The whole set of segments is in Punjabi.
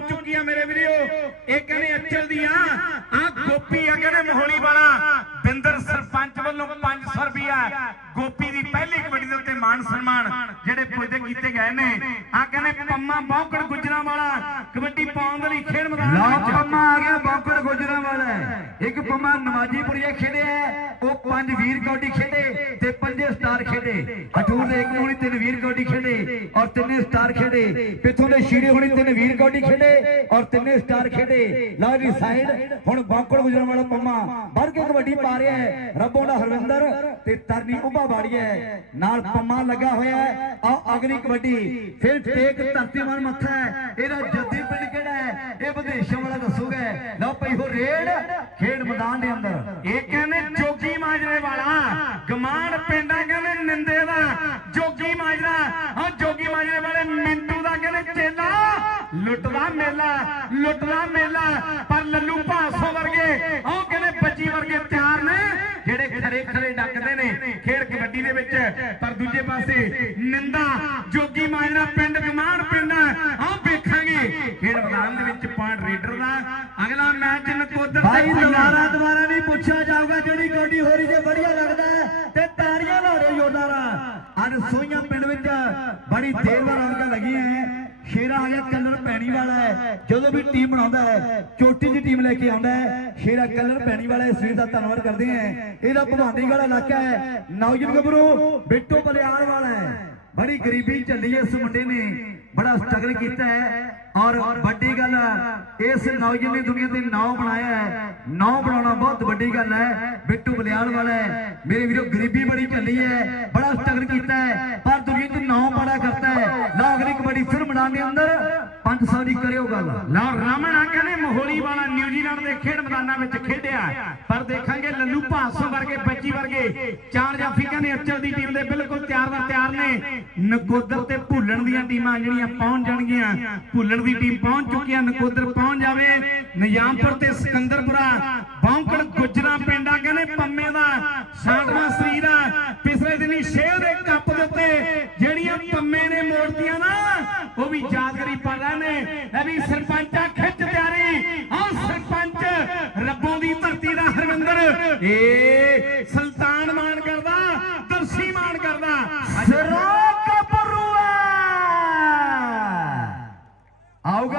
ਪਹੁੰਚ ਚੁੱਕੀ ਆ ਮੇਰੇ ਵੀਰੋ। ਇਹ ਕਹਿੰਦੇ ਅੱਛਲ ਦੀ ਆ। ਆ ਗੋਪੀ ਆ ਕਹਿੰਦੇ ਮੋਹਲੀ ਵਾਲਾ। ਬਿੰਦਰ ਸਰਪੰਚ ਵੱਲੋਂ 500 ਰੁਪਿਆ ਗੋਪੀ ਦੀ ਪਹਿਲੀ ਕਬੱਡੀ ਦੇ ਉੱਤੇ ਮਾਨ ਸਨਮਾਨ ਜਿਹੜੇ ਪੁੱਜਦੇ ਕੀਤੇ ਗਏ ਨੇ। ਆ ਕਹਿੰਦੇ ਪੰਮਾ ਬੌਕੜ ਗੁਜਰਾਂ ਵਾਲਾ ਕਬੱਡੀ ਪਾਉਣ ਦੇ ਲਈ ਖੇਡ ਮੈਦਾਨ ਵਿੱਚ। ਪੰਮਾ ਆ ਗਿਆ ਬੌਕੜ ਗੁਜਰਾਂ ਵਾਲਾ। ਇੱਕ ਪੰਮਾ ਨਵਾਜੀਪੁਰੀਆ ਖੇਡਿਆ। ਉਹ ਪੰਜ ਵੀਰ ਕੌਡੀ ਖੇਡੇ ਤੇ ਸਟਾਰ ਖੇਡੇ। ਹਜੂਰ ਦੇ ਇੱਕ ਹੋਣੀ ਤਿੰਨ ਵੀਰ ਕੌਡੀ ਖੇਡੇ ਔਰ ਤਿੰਨੇ ਸਟਾਰ ਖੇਡੇ। ਪਿੱਥੋਂ ਦੇ ਸ਼ੀਰੇ ਹੋਣੀ ਤਿੰਨ ਵੀਰ ਕੌਡੀ ਖੇਡੇ ਔਰ ਤਿੰਨੇ ਸਟਾਰ ਖੇਡੇ। ਲਓ ਜੀ, ਸਾਈਡ। ਹੁਣ ਬੌਕੜ ਗੁਜਰਾਂ ਵਾਲਾ ਪੰਮਾ ਵੱਧ ਕੇ ਕਬੱਡੀ ਪਾ ਰਿਹਾ ਹੈ। ਰੱਬੋਂ ਦਾ ਹਰਵਿੰਦਰ ਤੇ ਤਰਨੀ ਉਭਾ ਬਾੜੀਆ ਨਾਲ ਪੰਮਾ ਲੱਗਾ ਹੋਇਆ ਹੈ। ਆਹ ਅਗਲੀ ਕਬੱਡੀ। ਫਿਰ ਟੇਕ ਧਰਤੀਮਾਨ ਮੱਥਾ ਹੈ। ਇਹਦਾ ਜੱਦੀ ਪਿੰਡ ਕਿਹੜਾ ਹੈ? ਇਹ ਵਿਦੇਸ਼ਾਂ ਵਾਲਾ ਦੱਸੂਗਾ। ਲਓ ਭਈ ਹੋ ਰੇਡ ਖੇਡ ਮੈਦਾਨ ਦੇ ਅੰਦਰ ਇਹ ਕਹਿੰਦੇ ਜੋਗੀ ਮਾਜਰੇ ਵਾਲਾ ਗਮਾਨ ਪਿੰਡਾਂ ਕਹਿੰਦੇ ਨਿੰਦੇ ਦਾ ਜੋਗੀ ਮਾਜਰਾ ਹਾਂ ਜੋਗੀ ਮਾਜਰੇ ਵਾਲੇ ਮਿੰਟੂ ਦਾ ਕਹਿੰਦੇ ਚੇਲਾ ਲੁੱਟਦਾ ਮੇਲਾ ਲੁੱਟਦਾ ਮੇਲਾ ਪਰ ਲੱਲੂ ਭਾਸੋ ਵਰਗੇ ਉਹ ਕਹਿੰਦੇ ਬੱਜੀ ਵਰਗੇ ਤਿਆਰ ਨੇ ਜਿਹੜੇ ਖਰੇ ਖਰੇ ਡੱਕਦੇ ਨੇ ਖੇਡ ਕਬੱਡੀ ਦੇ ਵਿੱਚ। ਪਰ ਦੂਜੇ ਪਾਸੇ ਨਿੰਦਾ ਜੋਗੀ ਮਾਜਰਾ ਪਿੰਡ ਗਮਾਨ ਪਿੰਡ ਆਹ ਵੇਖਾਂਗੇ ਖੇਡ ਮੈਦਾਨ ਦੇ ਵਿੱਚ ਪੁਆਇੰਟ ਰੀਡਰ ਦਾ। ਅਗਲਾ ਮੈਚ ਨਕੋਦਰ ਭਾਈ ਦੁਬਾਰਾ ਦੁਬਾਰਾ ਨਹੀਂ ਪੁੱਛਿਆ ਜਾਊਗਾ ਜਿਹੜੀ ਕੌਡੀ ਹੋ ਰਹੀ ਜੇ ਵਧੀਆ ਲੱਗਦਾ ਤੇ ਤਾੜੀਆਂ ਲਾ ਰਹੇ ਯੋਧਾਰਾ ਅੱਜ ਸੋਈਆਂ ਪਿੰਡ ਵਿੱਚ ਬੜੀ ਦੇਰ ਬਾਅਦ ਰੌਣਕਾਂ ਲੱਗੀਆਂ ਸ਼ੇਰਾ ਆ ਕਲਰ ਪੈਣੀ ਵਾਲਾ ਹੈ। ਜਦੋਂ ਵੀ ਟੀਮ ਬਣਾਉਂਦਾ ਹੈ, ਚੋਟੀ ਦੀ ਟੀਮ ਲੈ ਕੇ ਆਉਂਦਾ ਹੈ। ਸ਼ੇਰਾ ਕਲਰ ਪੈਣੀ ਵਾਲਾ ਇਸ ਵੀਰ ਦਾ ਧੰਨਵਾਦ ਕਰਦੇ ਹਾਂ। ਇਹਦਾ ਭਵਾਨੀ ਵਾਲਾ ਇਲਾਕਾ ਹੈ। ਨੌਜਵਾਨ ਗੱਭਰੂ, ਬਿੱਟੂ ਬਲਿਆਲ ਵਾਲਾ ਹੈ। ਬੜੀ ਗਰੀਬੀ ਝੱਲੀ ਇਸ ਮੁੰਡੇ ਨੇ। ਬੜਾ ਸਟਰਗਲ ਕੀਤਾ ਹੈ। ਔਰ ਵੱਡੀ ਗੱਲ ਇਸ ਨੌਜਵਾਨ ਨੇ ਦੁਨੀਆ ਤੇ ਨਾਮ ਬਣਾਇਆ ਹੈ। ਨਾਮ ਬਣਾਉਣਾ ਬਹੁਤ ਵੱਡੀ ਗੱਲ ਹੈ। ਬਿੱਟੂ ਬਲਿਆਲ ਵਾਲਾ ਮੇਰੇ ਵੀਰੋ, ਗਰੀਬੀ ਬੜੀ ਝੱਲੀ ਹੈ। ਬੜਾ ਸਟਰਗਲ ਕੀਤਾ ਹੈ। ਪਰ ਦੁਨੀਆ ਤੇ ਨਾਮ ਬੜਾ ਕਰਤਾ ਹੈ। ਲਓ ਕਬੱਡੀ ਫਿਰ ਮੈਦਾਨ ਦੇ ਅੰਦਰ 500 ਦੀ ਕਰਿਓ ਗੱਲ। ਲਓ ਰਾਮਣ ਕਹਿੰਦੇ ਮੋਹਲੀ ਵਾਲਾ ਨਿਊਜ਼ੀਲੈਂਡ ਦੇ ਖੇਡ ਮੈਦਾਨਾਂ ਵਿੱਚ ਖੇਡਿਆ। ਪਰ ਦੇਖਾਂਗੇ ਲੱਲੂ ਭਾਸੋ ਵਰਗੇ, ਬੱਚੀ ਵਰਗੇ, ਚਾਰ ਜਾਫੀ ਕਹਿੰਦੇ ਅਚਲ ਦੀ ਟੀਮ ਦੇ ਬਿਲਕੁਲ ਤਿਆਰ ਦਾ ਤਿਆਰ ਨੇ। ਨਕੋਦਰ ਤੇ ਭੁੱਲਣ ਦੀਆਂ ਟੀਮਾਂ ਜਿਹੜੀਆਂ ਪਹੁੰਚ ਜਾਣਗੀਆਂ। ਭੁੱਲਣ ਦੀ ਟੀਮ ਪਹੁੰਚ ਚੁੱਕੀ ਆ ਨਕੋਦਰ ਪਹੁੰਚ ਜਾਵੇ। ਨਿਜ਼ਾਮਪੁਰ ਤੇ ਸਿਕੰਦਰਪੁਰਾ, ਬੌਂਕੜ ਗੁਜਰਾ ਪਿੰਡਾ ਕਹਿੰਦੇ ਪੰਮੇ ਦਾ ਸਾਡਵਾ ਸਰੀਰ ਆ। ਪਿਛਲੇ ਦਿਨੀ ਸ਼ੇਰ ਦੇ ਕੱਪ ਦੇ ਉੱਤੇ ਜਿਹੜੀਆਂ ਪੰਮੇ ਨੇ ਮੋੜਤੀਆਂ ਨਾ, ਉਹ ਵੀ ਯਾਦਗਰੀ ਪੜਾ ਨੇ। ਇਹ ਵੀ ਸਰਪੰਚਾ ਖਿੱਚ ਤਿਆਰੀ। ਹਾਂ ਸਰਪੰਚ ਰੱਬੋਂ ਦੀ ਧਰਤੀ ਦਾ ਹਰਵਿੰਦਰ। ਏ ਸੁਲਤਾਨ ਮਾਨ ਕਰਦਾ ਦਰਸ਼ੀ ਮਾਨ ਕਰਦਾ ਸਿਰੋਂ ਕਪਰੂ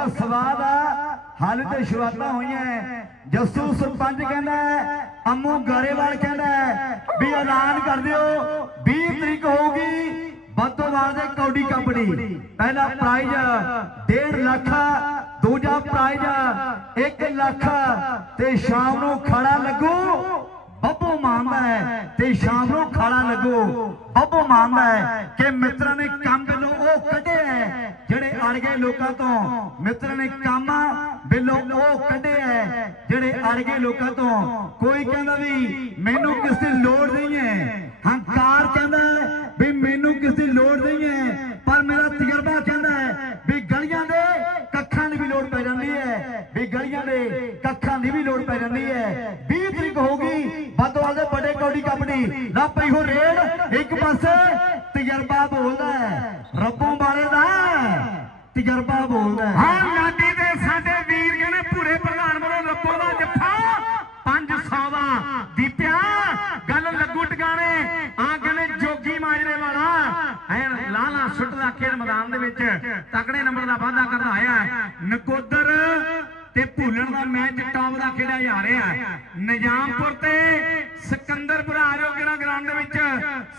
ਆਊਗਾ ਸਵਾਦ ਆ। ਹਾਲੇ ਤੇ ਸ਼ੁਰੂਆਤਾਂ ਹੋਈਆਂ ਜੱਸੂ ਸਰਪੰਚ ਕਹਿੰਦਾ ਅੰਮੂ ਗਾਰੇਵਾਲ ਕਹਿੰਦਾ ਵੀ ਐਲਾਨ ਕਰ ਦਿਓ 20 ਤਰੀਕ ਹੋਊਗੀ ਬੱਦੋਵਾਲ ਦੇ ਕੌਡੀ ਕੰਪਨੀ। ਪਹਿਲਾ ਪ੍ਰਾਈਜ਼ 1.5 ਲੱਖ, ਦੂਜਾ ਪ੍ਰਾਈਜ਼ 1 ਲੱਖ, ਤੇ ਸ਼ਾਮ ਨੂੰ ਖੜਾ ਲੱਗੂ, ਬੱਬੂ ਮਾਨਦਾ ਹੈ ਤੇ ਸ਼ਾਮ ਨੂੰ ਖੜਾ ਲੱਗੋ, ਬੱਬੂ ਮਾਨਦਾ ਹੈ ਕਿ ਮਿੱਤਰਾਂ ਨੇ ਕੰਮ ਵੱਲੋਂ ਉਹ ਕੱਢਿਆ ਜਿਹੜੇ ਅੜ ਲੋਕਾਂ ਤੋਂ ਮਿੱਤਰਾਂ ਨੇ ਕੰਮ ਵੱਲੋਂ ਉਹ ਕੱਢਿਆ ਜਿਹੜੇ ਅੜ ਲੋਕਾਂ ਤੋਂ ਕੋਈ ਕਹਿੰਦਾ ਵੀ ਮੈਨੂੰ ਕਿਸ ਦੀ ਲੋੜ ਨਹੀਂ ਹੈ ਹੰਕਾਰ ਕਹਿੰਦਾ ਵੀ ਮੈਨੂੰ ਕਿਸ ਦੀ ਲੋੜ ਨਹੀਂ ਹੈ ਪਰ ਮੇਰਾ ਤਜਰਬਾ ਕਹਿੰਦਾ ਹੈ ਵੀ ਗਲੀਆਂ ਦੇ ਕੱਖਾਂ ਦੀ ਵੀ ਲੋੜ ਪੈ ਜਾਂਦੀ ਹੈ ਵੀ ਗਲੀਆਂ ਦੇ ਕੱਖਾਂ ਦੀ ਵੀ ਲੋੜ ਪੈ ਜਾਂਦੀ ਹੈ 20 ਤਰੀਕ ਹੋਊਗੀ ਬਦੋਵਾਲ ਦੇ ਵੱਡੇ ਕੌਡੀ ਕੰਪਨੀ ਨਾ ਪਈ ਹੋ ਰੇਡ ਇੱਕ ਪਾਸੇ ਤਜਰਬਾ ਬੋਲਦਾ ਹੈ ਰੱਬੋਂ ਵਾਲੇ ਦਾ ਤਜਰਬਾ ਬੋਲਦਾ ਹੈ। ਹਾਂ, ਲਾਡੀ ਦੇ ਸਾਡੇ ਵੀਰ ਕਹਿੰਦੇ ਪੂਰੇ ਪ੍ਰਧਾਨ ਵੱਲੋਂ ਰੱਬੋ ਦਾ ਜੱਫਾ 500 ਦਾ ਦੀਪਿਆ, ਗੱਲ ਲੱਗੂ ਟਿਕਾਣੇ, ਆ ਕਹਿੰਦੇ ਜੋਗੀ ਮਾਜਰੇ ਵਾਲਾ, ਐ ਲਾਲਾ ਸੁੱਟਦਾ ਖੇਡ ਮੈਦਾਨ ਦੇ ਵਿੱਚ, ਤਕੜੇ ਨੰਬਰ ਦਾ ਵਾਅਦਾ ਕਰਦਾ ਆਇਆ ਨਕੋਦਰ ਤੇ ਭੂਲਣ ਦਾ ਮੈਚ ਟੌਪ ਦਾ ਖੇਡਿਆ ਜਾ ਰਿਹਾ ਨਿਜ਼ਾਮਪੁਰ ਤੇ ਸਿਕੰਦਰਪੁਰ ਆਰੋਗਰਾ ਗਰਾਊਂਡ ਦੇ ਵਿੱਚ,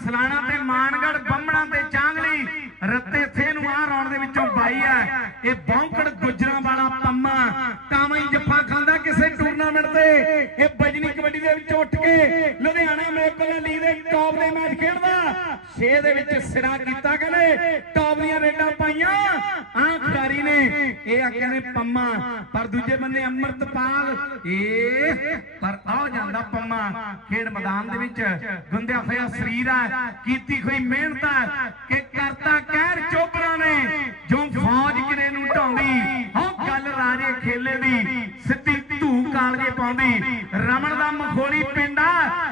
ਸਲਾਣਾ ਤੇ ਮਾਨਗੜ ਬੰਮਣਾ ਤੇ ਚਾਂਗਲੀ, ਰੱਤੇ ਥੇ ਨੂੰ ਆ ਰੌਣ ਦੇ ਵਿੱਚੋਂ ਬਾਈ ਹੈ ਇਹ ਬੌਂਕੜ ਗੁਜਰਾਂ ਵਾਲਾ ਪੰਮਾ। ਕਾਵਾਂ ਹੀ ਜੱਫਾ ਖਾਂਦਾ ਕਿਸੇ ਟੂਰਨਾਮੈਂਟ ਤੇ। ਇਹ ਬਜਨੀ ਕਬੱਡੀ ਦੇ ਵਿੱਚ ਉੱਠ ਕੇ ਲੁਧਿਆਣਾ ਮੇਕਲ ਲੀਗ ਦੇ ਟੌਪ ਦੇ ਮੈਚ ਖੇਡਦਾ। 6 ਦੇ ਵਿੱਚ ਸਿਰਾ ਕੀਤਾ ਕਹਿੰਦੇ। ਟੌਪ ਦੀਆਂ ਰੇਡਾਂ ਪਾਈਆਂ। ਆ ਖਿਡਾਰੀ ਨੇ। ਇਹ ਆ ਕਹਿੰਦੇ ਪੰਮਾ। ਪਰ ਦੂਜੇ ਬੰਦੇ ਅੰਮ੍ਰਿਤਪਾਲ। ਇਹ, ਪਰ ਆ ਜਾਂਦਾ ਪੰਮਾ। ਖੇਡ ਮੈਦਾਨ ਦੇ ਵਿੱਚ। ਗੁੰਦਿਆ ਹੋਇਆ ਸਰੀਰ ਆ। ਕੀਤੀ ਹੋਈ ਮਿਹਨਤ ਆ। ਕਿ ਕਰਤਾ ਕਹਿਰ ਚੋਬਰਾਂ ਨੇ। ਜੋ ਫੌਜ ਕਿਨੇ ਨੂੰ ਢਾਉਂਦੀ ਹਾਂ ਗੱਲ ਰਾਜੇ ਖੇਲੇ ਦੀ, ਸਿੱਧੀ ਧੂ ਕਾਲਜੇ ਪਾਉਂਦੀ। ਰਮਣ ਦਾ ਮਖੋਲੀ ਪਿੰਡਾ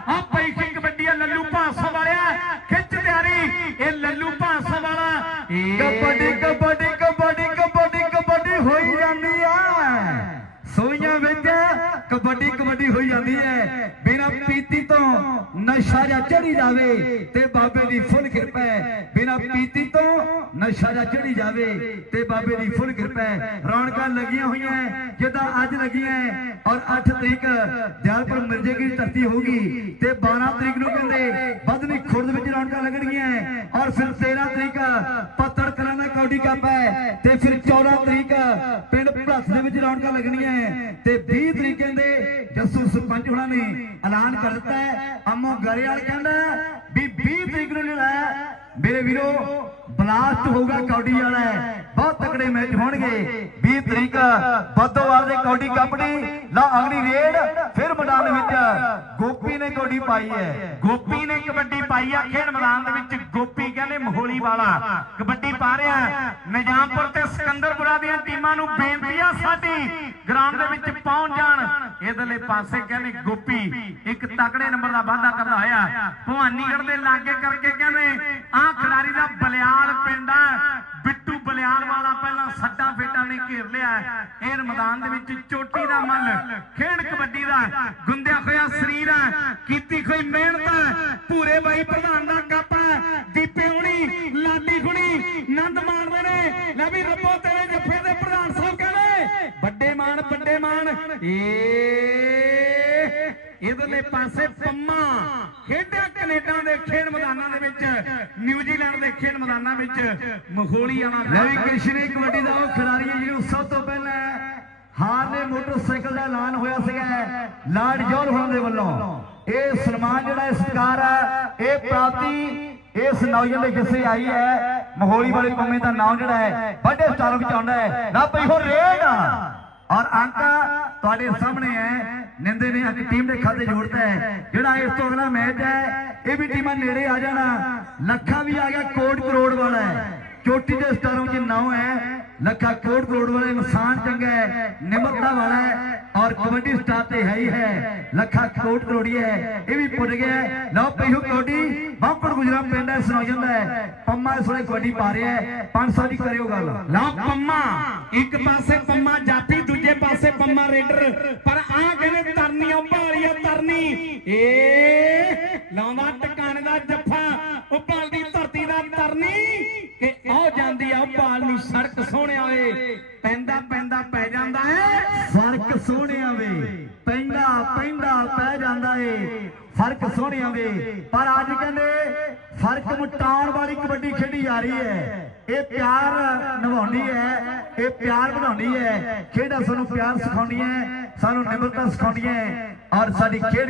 ਆ ਪੈਖੀ ਕਬੱਡੀ ਲੱਲੂ ਭਾਸਾ ਵਾਲਿਆ, ਖਿੱਚ ਤਿਆਰੀ, ਇਹ ਲੱਲੂ ਭਾਸਾ ਵਾਲਾ। ਕਬੱਡੀ ਕਬੱਡੀ ਕਬੱਡੀ ਕਬੱਡੀ ਹੋਈ ਜਾਂਦੀ ਹੈ। ਬਿਨਾ ਪੀਤੀ ਤੋਂ ਨਸ਼ਾ ਜਾਂ ਚੜੀ ਜਾਵੇ ਤੇ ਬਾਬੇ ਦੀ ਫੁੱਲ ਕਿਰਪਾ ਹੈ। ਬਿਨਾ ਪੀਤੀ ਤੋਂ ਨਸ਼ਾ ਜਾਂ ਚੜੀ ਜਾਵੇ ਤੇ ਬਾਬੇ ਦੀ ਫੁੱਲ ਕਿਰਪਾ ਹੈ। ਰੌਣਕਾਂ ਲੱਗੀਆਂ ਹੋਈਆਂ ਜਿੱਦਾਂ ਅੱਜ ਲੱਗੀਆਂ ਔਰ 8 ਤਰੀਕ ਦਿਆਲਪੁਰ ਮਿਰਜੇ ਦੀ ਧਰਤੀ ਹੋਗੀ ਤੇ 12 ਤਰੀਕ ਨੂੰ ਕਹਿੰਦੇ ਬਦਨੀ ਖੁਰਦ ਵਿੱਚ ਰੌਣਕਾਂ ਲੱਗਣਗੀਆਂ ਔਰ ਫਿਰ 13 ਤਰੀਕ ਪੱਤੜ ਕਲਾਂ ਦਾ ਕੌਡੀ ਕੱਪ ਹੈ ਤੇ ਫਿਰ 14 ਤਰੀਕ ਪਿੰਡ ਭਲੱਥ ਦੇ ਵਿੱਚ ਰੌਣਕਾਂ ਲੱਗਣੀਆਂ ਤੇ 20 ਤਰੀਕ ਕਹਿੰਦੇ ਜੱਸੂ ਸਰਪੰਚ ਹੁਣਾਂ ਨੇ ਐਲਾਨ ਕਰ ਦਿੱਤਾ ਹੈ। ਅੰਮੋ ਗਰੇਵਾਲ ਕਹਿੰਦਾ ਵੀ 20 ਤਰੀਕ ਨੂੰ ਜਿਹੜਾ ਮੇਰੇ ਵੀਰੋ, ਬਲਾਸਟ ਹੋਊਗਾ ਕੌਡੀ ਵਾਲਾ ਬਹੁਤ ਤਕੜੇ ਮੈਚ ਹੋਣਗੇ। 20 ਤਰੀਕ ਬੱਦੋਵਾਲ ਦੇ ਕੌਡੀ ਕੱਪ ਦੀ ਲਾ ਅਗਲੀ ਰੇਡ, ਫਿਰ ਗੋਪੀ ਨੇ ਕੌਡੀ ਪਾਈ ਹੈ। ਗੋਪੀ ਨੇ ਕਬੱਡੀ ਪਾਈ ਆ। ਖੇਡ ਮੈਦਾਨ ਦੇ ਵਿੱਚ ਗੋਪੀ ਕਹਿੰਦੇ ਮਹੋਲੀ ਵਾਲਾ। ਕਬੱਡੀ ਪਾ ਰਿਹਾ ਨਿਜ਼ਾਮਪੁਰ ਤੇ ਸਿਕੰਦਰਪੁਰਾ ਦੀਆਂ ਟੀਮਾਂ ਨੂੰ ਬੇਨਤੀ ਆ ਸਾਡੀ, ਗਰਾਊਂਡ ਦੇ ਵਿੱਚ ਪਹੁੰਚ ਜਾਣ। ਇਧਰਲੇ ਪਾਸੇ ਕਹਿੰਦੇ ਗੋਪੀ ਇੱਕ ਤਕੜੇ ਨੰਬਰ ਦਾ ਵਾਅਦਾ ਕਰਦਾ ਹੋਇਆ। ਭਵਾਨੀਗੜ੍ਹ ਦੇ ਲਾਗੇ ਕਰਕੇ ਕਹਿੰਦੇ, ਆਹ ਖਿਡਾਰੀ ਦਾ ਬਲਿਆਲ ਪਿੰਡ ਆ। ਬਿੱਟੂ ਬਲਿਆਲ ਵਾਲਾ ਪਹਿਲਾਂ ਸੱਟਾਂ ਫੇਟਾਂ ਨੇ ਘੇਰ ਲਿਆ। ਇਹ ਮੈਦਾਨ ਦੇ ਵਿੱਚ ਚੋਟੀ ਦਾ ਮੱਲ, ਖੇਡ ਕਬੱਡੀ ਦਾ। ਗੁੰਦਿਆ ਹੋਇਆ ਸਰੀਰ ਕੀਤੀ ਹੋਈ ਮਿਹਨਤ ਪੂਰੇ ਬਾਈ ਪ੍ਰਧਾਨ ਦਾ ਕੱਪ ਦੀਪੇ ਹੁਣੀ ਲਾਡੀ ਹੁਣੀ ਆਨੰਦ ਮਾਣਦੇ ਨੇ। ਲੈ ਵੀ ਰੱਬੋ ਤੇਰੇ ਜੱਫੇ ਦੇ ਪ੍ਰਧਾਨ ਸਾਹਿਬ ਕਹਿੰਦੇ ਵੱਡੇ ਮਾਣ ਵੱਡੇ ਮਾਣ ਏ ਇਧਰਲੇ ਪਾਸੇ ਪੰਮਾ। ਖੇਡਿਆ ਕੈਨੇਡਾ ਦੇ ਖੇਡ ਮੈਦਾਨਾਂ ਦੇ ਵਿੱਚ ਨਿਊਜ਼ੀਲੈਂਡ ਦੇ ਖੇਡ ਮੈਦਾਨਾਂ ਵਿੱਚ ਮਖੋਲੀ ਵਾਲਾ ਲੈ ਵੀ ਕ੍ਰਿਸ਼ਨੀ ਕਬੱਡੀ ਦਾ ਉਹ ਖਿਡਾਰੀ ਜਿਹਨੂੰ ਸਭ ਤੋਂ ਪਹਿਲਾਂ ਹਾਰਲੇ ਮੋਟਰਸਾਈਕਲ ਦਾ ਐਲਾਨ ਹੋਇਆ ਸੀਗਾ ਲਾਰਡ ਜੋਲ ਹੋਣ ਦੇ ਵੱਲੋਂ। ਇਹ ਸਨਮਾਨ ਜਿਹੜਾ ਇਹ ਸਤਿਕਾਰ ਹੈ ਇਹ ਪ੍ਰਾਪਤੀ ਇਸ ਨੌਜਵਾਨ ਦੇ ਜਿਸੇ ਆਈ ਹੈ, ਮਹੋਲੀ ਵਾਲੇ ਪੰਮੇ ਦਾ ਨਾਮ ਜਿਹੜਾ ਹੈ, ਵੱਡੇ ਸਟਾਰ ਵਿੱਚ ਆਉਂਦਾ ਹੈ। ਨਾ ਪਈ ਹੋ ਰੇਡ ਔਰ ਅੰਕਾ ਤੁਹਾਡੇ ਸਾਹਮਣੇ ਹੈ। ਨਿੰਦੇ ਨੇ ਅੱਜ ਟੀਮ ਦੇ ਖਾਤੇ ਜੋੜਦਾ ਹੈ। ਜਿਹੜਾ ਇਸ ਤੋਂ ਅਗਲਾ ਮੈਚ ਹੈ, ਇਹ ਵੀ ਟੀਮਾਂ ਨੇੜੇ ਆ ਜਾਣਾ। ਲੱਖਾਂ ਵੀ ਆ ਗਿਆ ਕੋਟ ਕਰੋੜ ਵਾਲਾ ਹੈ। ਚੋਟੀ ਦੇ ਸਟਾਰਾਂ ਵਿੱਚ ਨਾਮ ਹੈ, ਲੱਖਾ ਕੋਟ ਕਰੋੜ ਵਾਲਾ ਇਨਸਾਨ ਚੰਗਾ ਹੈ, ਨਿਮਰਤਾ ਵਾਲਾ ਹੈ ਔਰ ਕਬੱਡੀ ਸਟਾਰ ਤੇ ਹੈ ਹੀ ਹੈ, ਲੱਖਾ ਕੋਟ ਕਰੋੜੀ ਹੈ, ਇਹ ਵੀ ਪੁੱਜ ਗਿਆ ਲਓ ਪਈਓ ਕਬੱਡੀ ਬਾਪੜ ਗੁਜਰਾ ਪਿੰਡ ਹੈ, ਸੁਣਾਈ ਜਾਂਦਾ ਹੈ, ਪੰਮਾ ਇਸ ਵੇਲੇ ਕਬੱਡੀ ਪਾ ਰਿਹਾ ਹੈ 500 ਦੀ ਕਰਿਓ ਗੱਲ। ਲਓ ਪੰਮਾ, ਇੱਕ ਪਾਸੇ ਪੰਮਾ ਜਾਫੀ ਦੂਜੇ ਪਾਸੇ ਪੰਮਾ ਰੇਡਰ, ਪਰ ਆ ਕਹਿੰਦੇ ਤਰਨੀਆਂ ਭਾਲੀਆ ਤਰਨੀ। ਏ, ਲਾਉਂਦਾ ਟਿਕਾਣੇ ਭਾਲ ਨੂੰ ਸੜਕ ਸੋਹਣਿਆ ਓਏ ਪੈਂਦਾ ਪੈਂਦਾ ਪੈ ਜਾਂਦਾ ਹੈ ਫ਼ਰਕ ਸੋਹਣਿਆ ਵੇ ਪੈਂਦਾ ਪੈਂਦਾ ਪੈ ਜਾਂਦਾ ਏ। ਫ਼ਰਕ ਸੋਹਣਿਆ ਵੇ ਪਰ ਅੱਜ ਕਹਿੰਦੇ ਫ਼ਰਕ ਮਟਾਉਣ ਵਾਲੀ ਕਬੱਡੀ ਖੇਡੀ ਜਾ ਰਹੀ ਹੈ ਇਹ ਪਿਆਰ ਨਿਭਾਉਣੀ ਹੈ ਇਹ ਪਿਆਰ ਬਣਾਉਣੀ ਹੈ ਖੇਡਾਂ ਸਾਨੂੰ ਪਿਆਰ ਸਿਖਾਉਣੀ ਹੈ ਸਾਨੂੰ ਨਿਮਰਤਾ ਸਿਖਾਉਣੀ ਹੈ ਔਰ ਸਾਡੀ ਖੇਡ